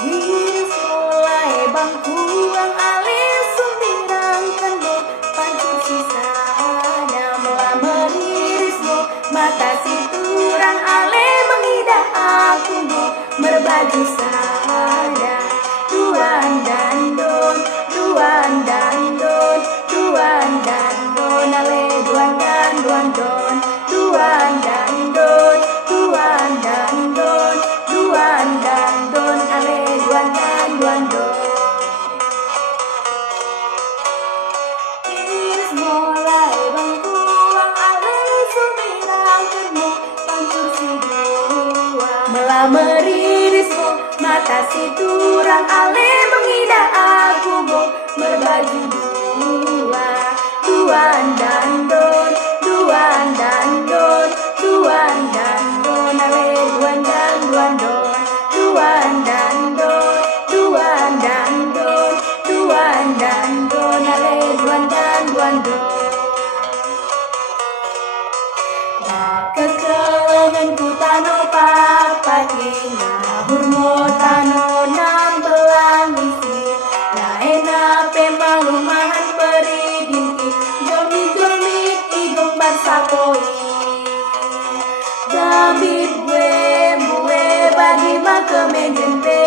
Tirismo Lae Bengkuang alis sumbirang kendo pancur sisana melamar irismu mata siturang ale mengidah aku mo merbaju sada duan dan don ale duan dan don duan dan don ale duan dan don. Tirismo Lae Bengkuang alis sumbirang kendo pancur sidua melamar irismu mata siturang ale mengidah aku mo merbaju duan dan don ale duan dan don ale duan dan don. Kekelenganku tano pakpaki ngabur mo tano nam belangisi laena pemalu mahan peridinki jomi igong barsapoi Dabit bue bagi maka menjente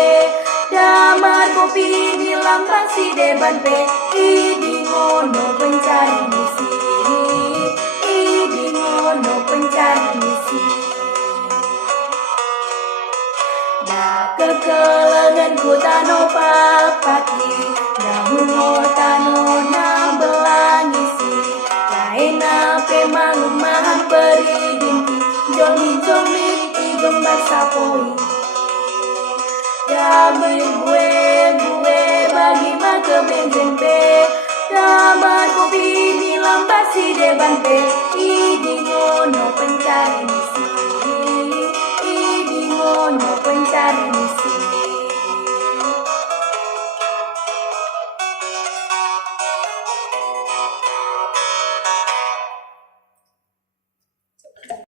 damar kopi di lampas si deban pe idi ngono pencari misi kekelenganku tano pakpaki namun mo tano nang belangisi laena pemalu mahan peridinki jomi igong basapoi Dabit bue bagi maka menjente damar kopi di lampas si deban pe idi ngono pencari